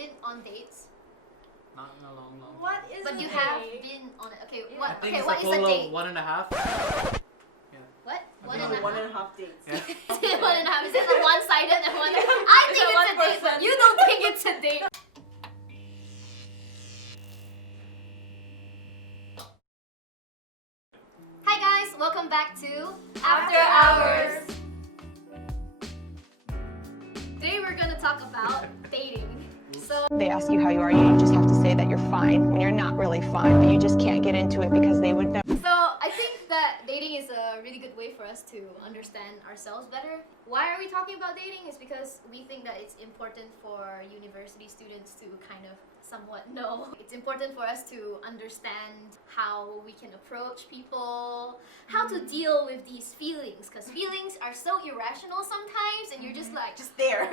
been on dates? Not in a long time. What is But a you date? have been on it. Okay, Yeah. what? I think Okay, it's what a is a total date? of 1.5. What? I've One been and a on One half. and a half dates. Yeah. One and a half. Is it a one-sided and one? I think It's a it's a date, but you don't think it's a date. Hi guys, welcome back to After Hours. Today we're gonna talk about dating. So They ask you how you are, you just have to say that you're fine when you're not really fine, but you just can't get into it because they would never. I think that dating is a really good way for us to understand ourselves better. Why are we talking about dating? Is because we think that it's important for university students to kind of somewhat know. It's important for us to understand how we can approach people, how to deal with these feelings, because feelings are so irrational sometimes and you're just like, Just there.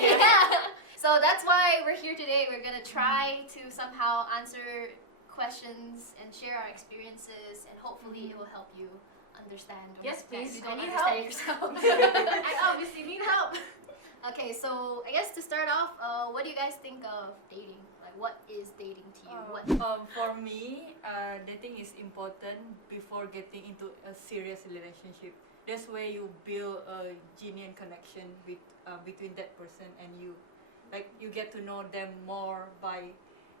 yeah. So that's why we're here today. We're gonna try to somehow answer questions and share our experiences, and hopefully it will help you understand. Or Yes, please. You don't I need understand help. yourself. I obviously need help. Okay, so I guess to start off, what do you guys think of dating? Like, what is dating to you? What? For me, dating is important before getting into a serious relationship. That's where you build a genuine connection between that person and you. Like, you get to know them more by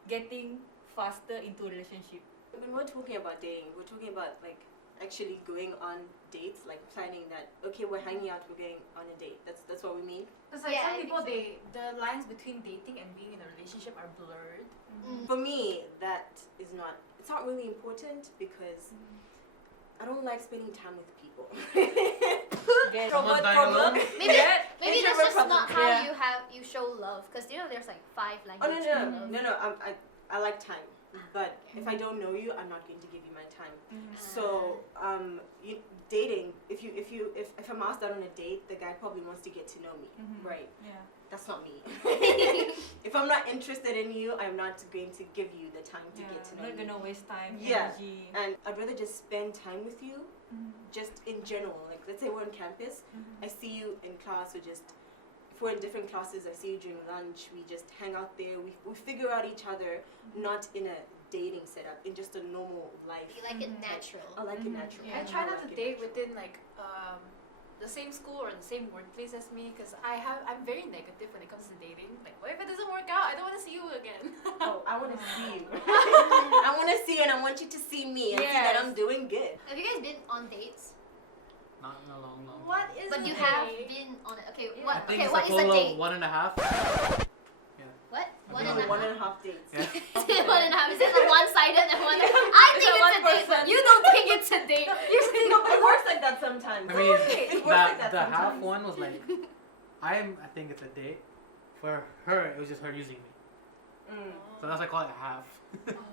getting faster into a relationship. When we're talking about dating, we're talking about like actually going on dates, like planning that. Okay, we're hanging out, we're going on a date. That's what we mean. Because like Yeah, I some think people, so. the lines between dating and being in a relationship are blurred. For me, that is not. It's not really important because I don't like spending time with people. Get Someone's dying alone? Maybe Yeah, maybe that's introvert just problem. not how Yeah. you show love, because there's like 5 Oh languages. no of no love. no! I like time, but if I don't know you, I'm not going to give you my time. So dating. If I'm asked out on a date, the guy probably wants to get to know me, right? Yeah. That's not me. If I'm not interested in you, I'm not going to give you the time to get to know Not you. gonna waste time, Yeah. energy. And I'd rather just spend time with you, just in general. Like, let's say we're on campus, I see you in class, or just, if we're in different classes, I see you during lunch, we just hang out there, we figure out each other, not in a dating setup, in just a normal life. You like it natural. I like it natural. I try not to date within like the same school or the same workplace as me, because I'm very negative when it comes to dating. Like, what if it doesn't work out? I don't want to see you again. Oh, I want to see you. I want to see you, and I want you to see me and see that Yes. I'm doing good. Have you guys been on dates? Not in a long time. What is But a you date? have been on it. Okay, Yeah. what? I think Okay, it's what a is a total date? of 1.5. What? I've One been and a on One half. and a half dates. Yeah. One and a half. Is it a one-sided and one? I think a it's a one date, but person. you don't think it's a date. No, but it works like that sometimes. I mean, It works like that the half sometimes. one was like, I think it's a date. For her, it was just her using me. So that's why I call it a half.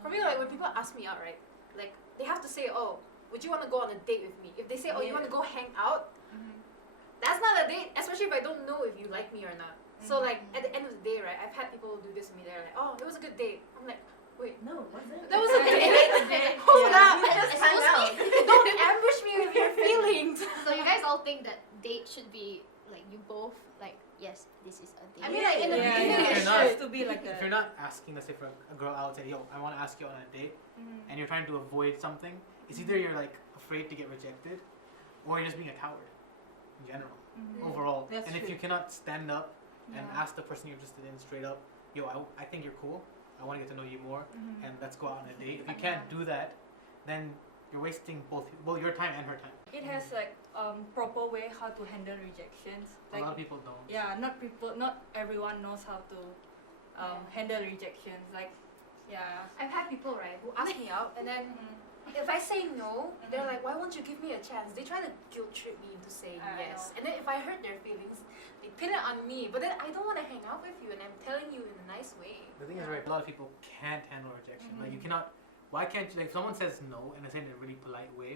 For me, like when people ask me out, right? Like they have to say, "Oh, would you want to go on a date with me?" If they say, "Oh, you want to go hang out," that's not a date. Especially if I don't know if you like me or not. So like at the end of the day, right? I've had people do this to me. They're like, "Oh, it was a good date." I'm like, "Wait, No, was it? that was a date." Hold up! We just hang out. Don't ambush me with your feelings. So you guys all think that date should be like you both like, yes, this is a date. I mean, like in the Yeah, beginning, yeah. it If you're not- should. to be like If that. you're not asking, let's say for a girl out, say, yo, I want to ask you on a date, and you're trying to avoid something, it's either you're like afraid to get rejected, or you're just being a coward in general, overall. That's and if true. you cannot stand up and Yeah. ask the person you're interested in straight up, yo, I think you're cool, I want to get to know you more, and let's go out on a date. If you can't do that, then you're wasting both your time and her time. It has like proper way how to handle rejections. A Like, lot of people don't. yeah, not everyone knows how to handle rejections. Like, yeah. I've had people, right, who ask me out, and then if I say no, they're like, "Why won't you give me a chance?" They try to guilt trip me into saying I yes, know. and then if I hurt their feelings, they pin it on me. But then I don't want to hang out with you, and I'm telling you in a nice way. The thing is, right, a lot of people can't handle rejection. Like, you cannot, why can't you, like, if someone says no, and they say it in a really polite way,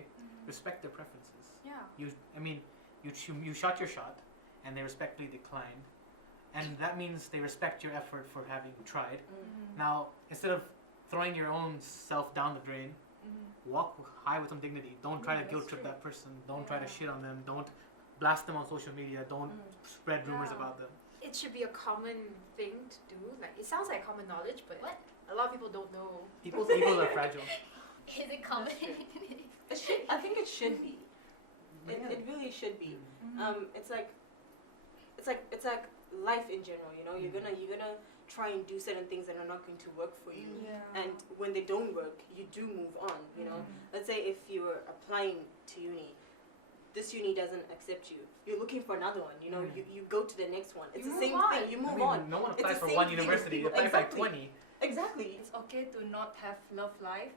respect their preferences. Yeah. You shot your shot, and they respectfully declined, and that means they respect your effort for having tried. Now, instead of throwing your own self down the drain, walk high with some dignity. Don't try to That's guilt trip true. that person. Don't try to Yeah. shit on them. Don't blast them on social media. Don't spread rumors Yeah. about them. It it should be a common thing to do. Like it sounds like common knowledge, but What? a lot of people don't know. People's egos are fragile. Is it common? I think it should be. Yeah. It really should be. Mhm. It's like life in general. You know, you're gonna try and do certain things that are not going to work for you. Yeah. And when they don't work, you do move on. You know, let's say if you're applying to uni, this uni doesn't accept you. You're looking for another one. You know, you go to the next one. It's You the move same on. thing. You move I mean, on. no one It's applies the for same one thing. university. It applies like Exactly. 20. Exactly. It's okay to not have love life.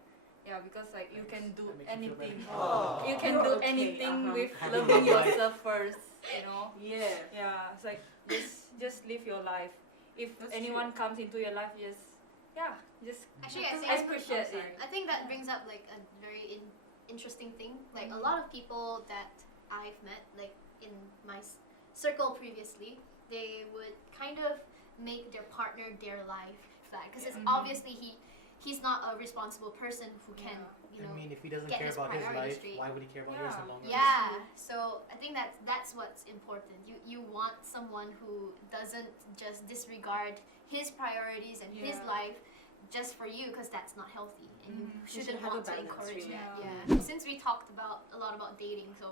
Yeah, because like you can do That makes you feel anything. better. Oh. You can You're do okay, anything with Having loving love life. yourself first. You know. Yeah. Yeah, it's like just live your life. If That's anyone comes into your life, just Actually, I think appreciate it. I think that brings up like a very interesting thing. Like a lot of people that I've met, like in my circle previously, they would kind of make their partner their life flag because it's obviously he's not a responsible person who can you know. I mean, if he doesn't get care his about his priorities life, straight. why would he care about yours Yeah. no longer? Yeah, so I think that's what's important. You want someone who doesn't just disregard his priorities and his Yeah. life just for you, because that's not healthy, and you You shouldn't should have a want to balance, encourage really. that. Yeah. Yeah. Since we talked a lot about dating, so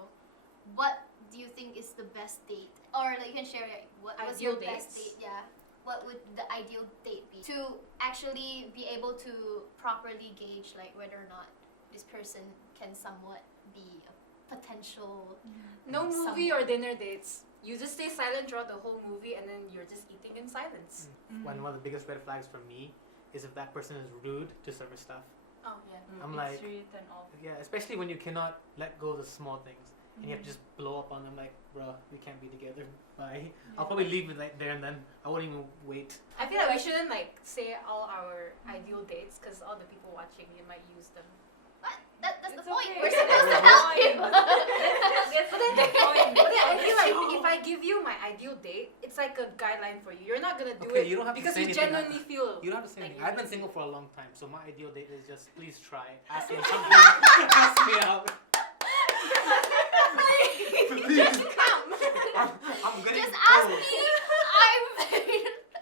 what do you think is the best date, or like you can share like, what's your Ideal best dates. date? Yeah. What would the ideal date be to actually be able to properly gauge like whether or not this person can somewhat be a potential. No movie or dinner dates. You just stay silent throughout the whole movie, and then you're just eating in silence. One of the biggest red flags for me is if that person is rude to service staff. Oh yeah. I'm it's like- really turn off. Yeah, especially when you cannot let go of the small things and you have to just blow up on them like, bro, we can't be together. Bye. I'll probably leave it like there and then. I won't even wait. I feel like we shouldn't like say all our ideal dates because all the people watching you might use them. What? That's the It's point. okay. We're That's supposed to the help point. people. That's the point. But then I feel like if I give you my ideal date, it's like a guideline for you. You're not gonna do Okay, it you don't have to because say you anything. genuinely feel. You don't have to say like anything. you're I've been using single it. for a long time, so my ideal date is just please try. Ask me something. Ask me out. Please. I'm gonna Just go. ask me. I'm.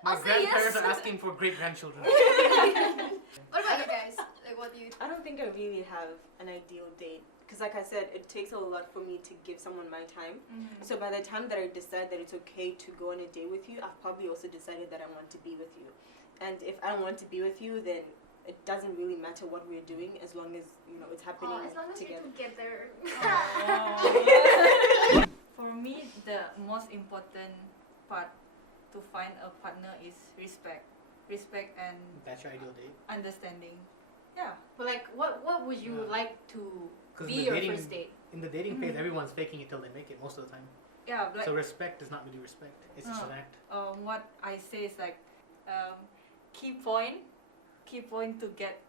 My I'll say grandparents yes. are asking for great grandchildren. What about you guys? Like, what do you? I don't think I really have an ideal date because, like I said, it takes a lot for me to give someone my time. So by the time that I decide that it's okay to go on a date with you, I've probably also decided that I want to be with you. And if I don't want to be with you, then it doesn't really matter what we're doing as long as it's happening Oh, as long as together. you're together. For me, the most important part to find a partner is respect and That's your ideal date. understanding. Yeah. But like, what would you Yeah. like to 'Cause be the your dating- first date? In the dating phase, everyone's faking it till they make it most of the time. Yeah, like So respect is not really respect. It's just an act. what I say is like key point to get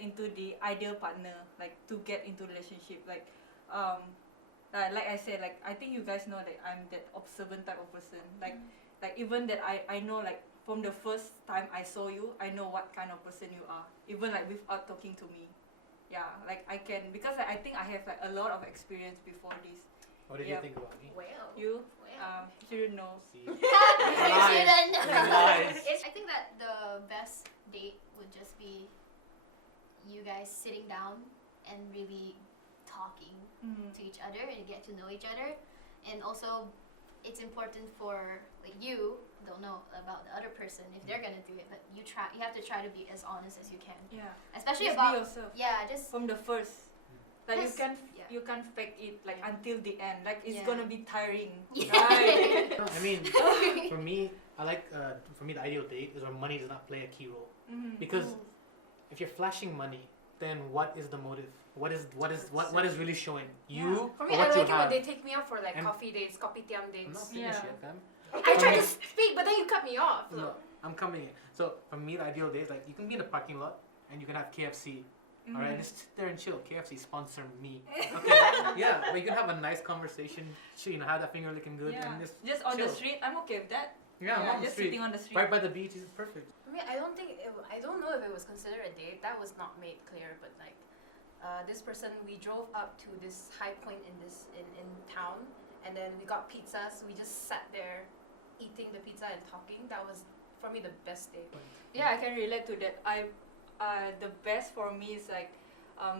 into the ideal partner, like to get into relationship, like I said, like I think you guys know that I'm that observant type of person, like even that I know, like from the first time I saw you, I know what kind of person you are, even like without talking to me. Yeah, like I can, because I think I have like a lot of experience before this. What did Yeah. you think about me? Well. You Well. shouldn't know. See? Shouldn't. Lies. I think that the best date would just be you guys sitting down and really talking to each other and get to know each other, and also it's important for like you don't know about the other person if they're gonna do it, but you have to try to be as honest as you can, Yeah. especially Just be about yourself. just From the first, like Yes. you can't fake it like Yeah. until the end, like it's Yeah. gonna be tiring. Yeah. Right. No, I mean, for me, for me, the ideal date is where money does not play a key role. Because if you're flashing money, then what is the motive? What is really showing you For or me, I what you like it when have? they take me out for like And- coffee dates, kopitiam I'm dates. not finished Yeah. yet, fam. I tried me- to speak, but then you cut me off. No, I'm coming in. So for me, the ideal date is like you can be in a parking lot and you can have KFC. All right, just sit there and chill. KFC sponsor me. Okay, yeah, but you can have a nice conversation. Have that finger looking good Yeah. and Just on the chill. street, I'm okay with that. Yeah, I'm on the just street, sitting on the street. right by the beach. Is perfect. I mean, I don't know if it was considered a date. That was not made clear. But like, this person, we drove up to this high point in town, and then we got pizzas. We just sat there, eating the pizza and talking, that was for me the best day. Yeah, I can relate to that. The best for me is like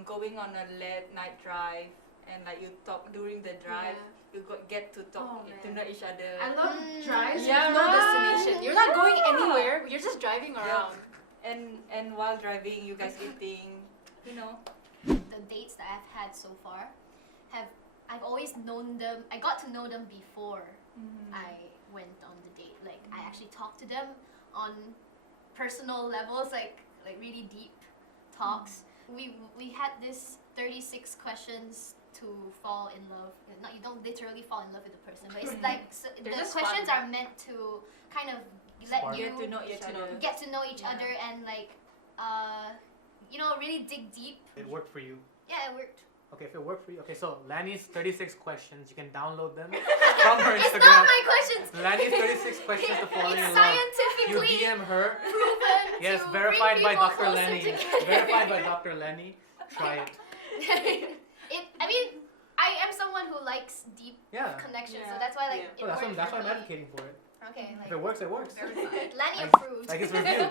going on a late night drive and like you talk during the drive. You get to talk to know each other. I love drives Yeah, with no right. destination. You're not going anywhere. You're just driving around. And while driving, you guys eating, you know. The dates that I've had so far I've always known them. I got to know them before I went on the date. Like I actually talked to them on personal levels, like really deep talks. We had this 36 questions to fall in love. Not, you don't literally fall in love with the person, but it's like the just questions fun. are meant to kind of Spark. let you Get to know each other. get to know each Yeah. other and like really dig deep. It worked for you. Yeah, it worked. Okay, if it worked for you. Okay, so Lanny's 36 questions, you can download them from her It's Instagram. not my questions. Lanny's 36 questions to fall in It's love. You scientifically DM her. proven. Yes, to verified bring by people Dr. closer Lenny. together. Verified by Dr. Lenny. Try it. I mean, I am someone who likes deep Yeah. connections, so Yeah. that's why like Yeah. it Oh, that's worked why for I'm me. advocating for it. Okay, If it works, it works. Verified. Lanny Like- approved. like his review.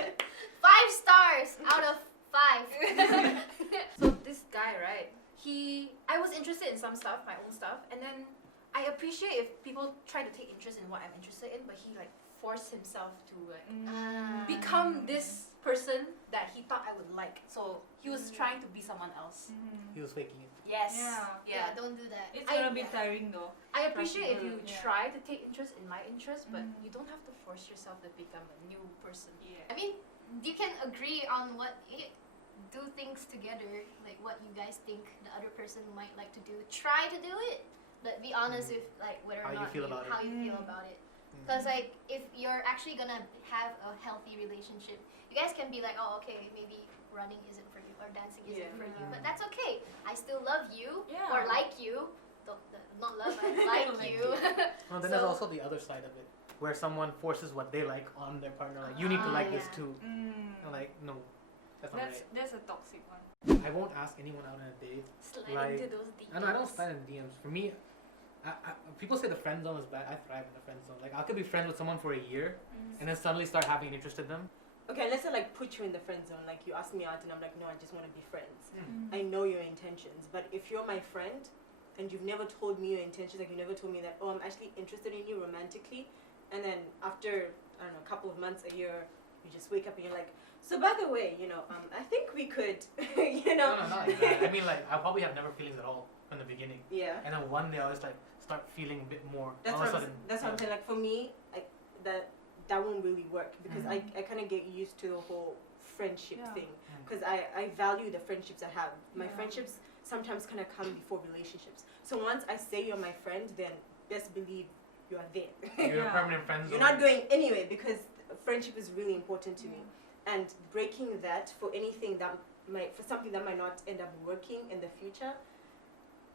5 stars out of 5. So this guy, right? I was interested in some stuff, my own stuff, and then I appreciate if people try to take interest in what I'm interested in, but he like forced himself to like become this person that he thought I would like. So he was trying to be someone else. He was faking it. Yes. Yeah, don't do that. It's I- gonna be tiring though. I appreciate if you Yeah. try to take interest in my interest, but you don't have to force yourself to become a new person. I mean, you can agree on what do things together, like what you guys think the other person might like to do. Try to do it, but be honest with like whether or How you not feel about it. how you feel about it. Because like if you're actually gonna have a healthy relationship, you guys can be like, oh okay, maybe running isn't for you or dancing isn't Yeah. for you, but that's okay. I still love you Yeah. or like you. Not love, I like you. Well, then there's So- also the other side of it, where someone forces what they like on their partner. Like, you need to like this yeah. too. And like, no, that's not That's a toxic one. right. I won't ask anyone out on a date. Slide Like- into those DMs. I don't slide in DMs. For me, people say the friend zone is bad. I thrive in the friend zone. Like, I could be friends with someone for a year, and then suddenly start having an interest in them. Okay, unless I like put you in the friend zone, like you ask me out and I'm like, no, I just want to be friends. Mm. I know your intentions, but if you're my friend and you've never told me your intentions, like you never told me that, oh, I'm actually interested in you romantically, and then after, I don't know, a couple of months, a year, you just wake up and you're like, so by the way, I think we could, No, not like that. I mean, like, I probably have never feelings at all from the beginning, Yeah. and then one day I was like, start feeling a bit more. That's all of a what sudden. that's what I'm saying. Like for me, that won't really work because Mhm. I kind of get used to the whole friendship Yeah. thing Mm. because I value the friendships I have. My Yeah. friendships sometimes kind of come before relationships. So once I say you're my friend, then best believe you are there. You're a Yeah. permanent friend zone. You're not going anywhere because friendship is really important to me. And breaking that for anything that for something that might not end up working in the future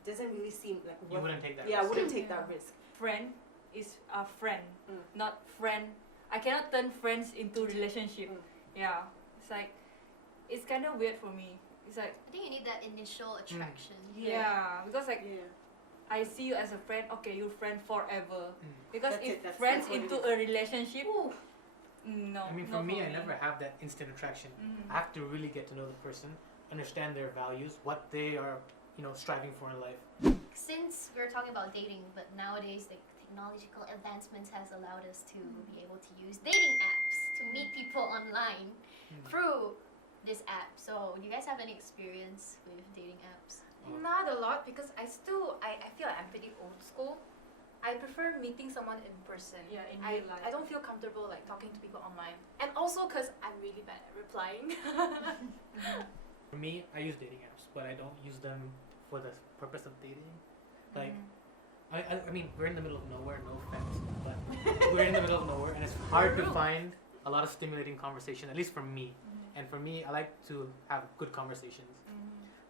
doesn't really seem like You worth. wouldn't take that. Yeah, I risk. wouldn't take Yeah. that risk. Friend is a friend, Mm. not friend. I cannot turn friends into relationship. Mm. Yeah, it's like it's kind of weird for me. It's like I think you need that initial attraction. yeah, because like Yeah. I see you as a friend. Okay, you're friend forever. Mm. Because That's if it, that's friends what it into is. a relationship, Ooh. no. I mean, for not me, I never have that instant attraction. Mhm. I have to really get to know the person, understand their values, what they are, striving for in life. Since we're talking about dating, but nowadays like technological advancements has allowed us to be able to use dating apps to meet people online through this app. So do you guys have any experience with dating apps? Not a lot because I feel like I'm pretty old school. I prefer meeting someone in person. Yeah, in I real life. I don't feel comfortable like talking to people online, and also because I'm really bad at replying. For me, I use dating apps, but I don't use them for the purpose of dating. Like, I mean, we're in the middle of nowhere, no offense, but we're in the middle of nowhere, and it's hard to find a lot of stimulating conversation, at least for me. And for me, I like to have good conversations.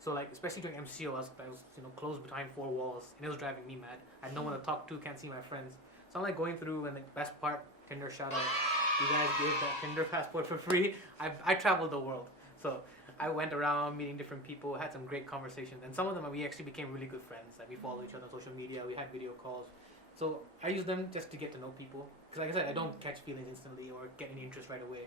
So like, especially during MCO, I was closed behind 4 walls, and it was driving me mad. I had no one to talk to, can't see my friends. So I'm like going through, and the best part, Tinder shout out. You guys gave that Tinder passport for free. I traveled the world, so I went around meeting different people, had some great conversations, and some of them we actually became really good friends. Like we followed each other on social media, we had video calls. So I use them just to get to know people. Because like I said, I don't catch feelings instantly or get any interest right away.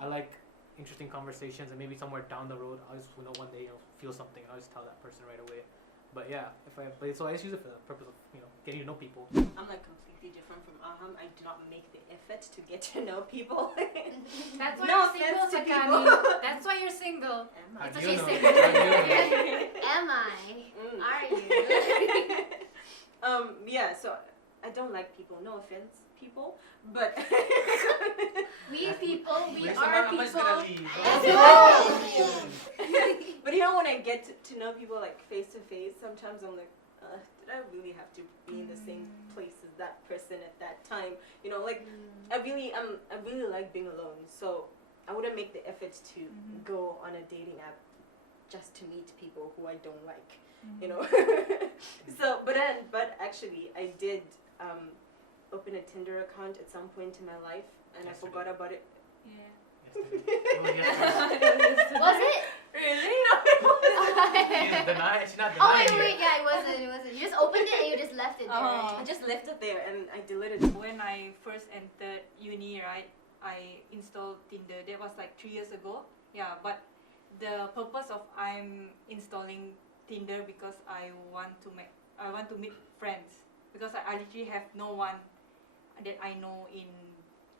I like interesting conversations, and maybe somewhere down the road, I'll just one day feel something, and I'll just tell that person right away. But yeah, so I just use it for the purpose of getting to know people. I'm like completely different from Aham. I do not make the effort to get to know people. That's why No you're single, offense to Sakani. people. That's why you're single. Am How I? do It's you okay, know? say- How do you know? Am I? Mm. Are you? Yeah, so I don't like people. No offense, people, but We people, we Where's are Amanda? Amanda people. gonna leave. but when I get to know people like face to face, sometimes I'm like, did I really have to be in the same place as that person at that time? Like I really like being alone, so I wouldn't make the effort to go on a dating app just to meet people who I don't like. So but actually I did open a Tinder account at some point in my life, and I forgot about it. Yeah. Was it? Really? She's denying. She's not Oh denying wait, it. yeah, it wasn't. You just opened it and you just left it there. Oh. I just left it there and I deleted it. When I first entered uni, right, I installed Tinder. That was like 3 years ago. Yeah, but the purpose of I'm installing Tinder because I want to meet friends, because I literally have no one that I know in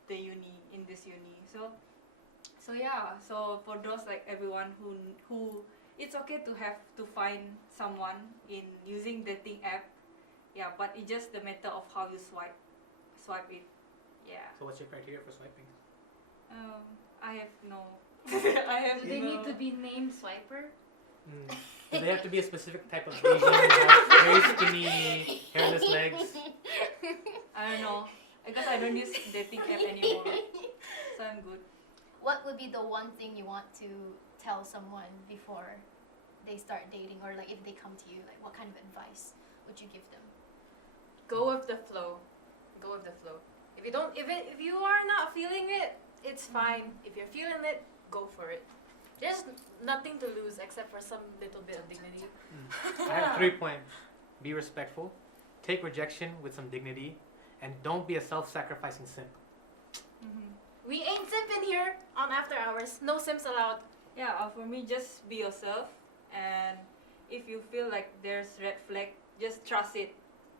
this uni. So yeah. So for those like everyone who it's okay to find someone in using dating app. Yeah, but it's just the matter of how you swipe it. Yeah. So what's your criteria for swiping? I have no. I have Do they no. need to be named Swiper? Do they have to be a specific type of Asian who has very skinny, hairless legs? I don't know, because I don't use dating app anymore, so I'm good. What would be the one thing you want to tell someone before they start dating, or like if they come to you, like what kind of advice would you give them? Go with the flow. Go with the flow. If you are not feeling it, it's fine. If you're feeling it, go for it. There's nothing to lose except for some little bit of dignity. I have 3 points. Be respectful, take rejection with some dignity, and don't be a self-sacrificing simp. We ain't simping here on After Hours. No simps allowed. Yeah, for me, just be yourself, and if you feel like there's red flag, just trust it.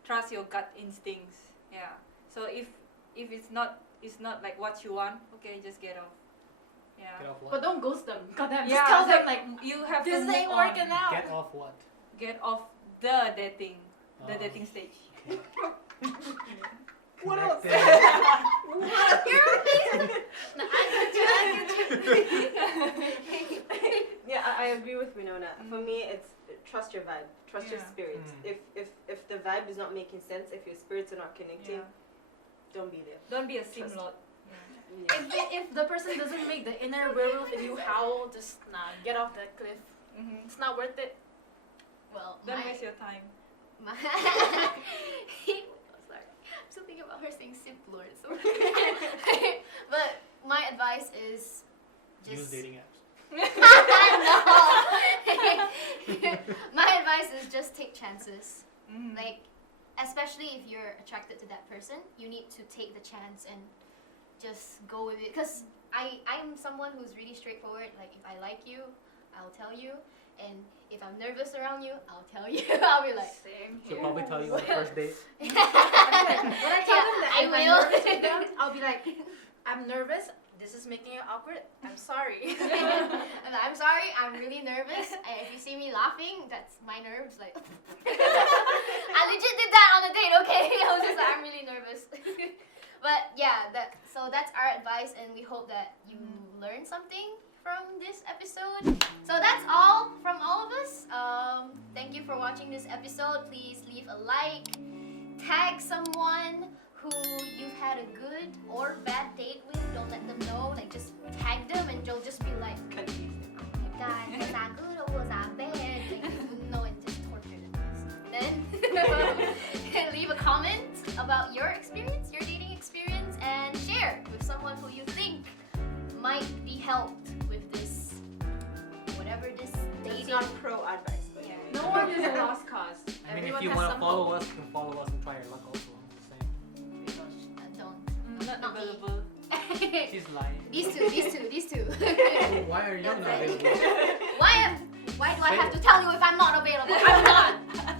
Trust your gut instincts. Yeah. So if it's not like what you want, okay, just get off. Yeah. Get off what? But don't ghost them. Goddamn, Yeah, just tell them so like, you have to this move ain't on. working out. Get off what? Get off the dating Oh. dating stage. What else? No, I Yeah, I agree with Winona. For me, it's trust your vibe, trust your Yeah. spirit. If the vibe is not making sense, if your spirits are not connecting, don't be there. Don't be a Trust. simlot. Yeah. If the person doesn't make the inner werewolf in you howl, just get off that cliff. It's not worth it. Well, Don't waste your time. Sorry, I'm still thinking about her saying simp lord. So but my advice is just Use dating apps. No. My advice is just take chances. Like, especially if you're attracted to that person, you need to take the chance and just go with it. Because I'm someone who's really straightforward. Like, if I like you, I'll tell you. And if I'm nervous around you, I'll tell you. I'll be like, Same She'll here. probably tell you on the first date. When I tell them that I if I'm will. nervous with them, I'll be like, I'm nervous. This is making it awkward. I'm sorry. I'm sorry, I'm really nervous. And if you see me laughing, that's my nerves. Like, I legit did that on a date, okay? I was just like, I'm really nervous. But yeah, so that's our advice, and we hope that you learned something from this episode. So that's all from all of us. Thank you for watching this episode. Please leave a like, tag someone who you've had a good or bad date with. Don't let them know. Like, just tag them, and they'll just be like, oh my god, was I good or was I bad? Like, you wouldn't know, and just torture them. Then leave a comment about your experience, your dating experience, and share with someone who you think might be helped with this, whatever this It's dating. not pro advice, but Yeah. No one is a lost cause. I mean, Everyone if you has want to some follow hope. us, you can follow us and try your luck also. I'm just saying. Not Not me. available. She's lying. These two. Why are you not That's it. available? Why do I have to tell you if I'm not available? I'm not.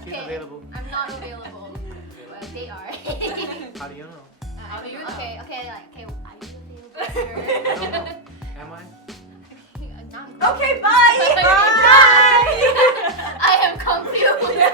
She's Okay. available. I'm not available. Well, they are. How do you know? How do you know? Okay, are you available, I sir? don't know. Am I? Okay, bye! I am confused.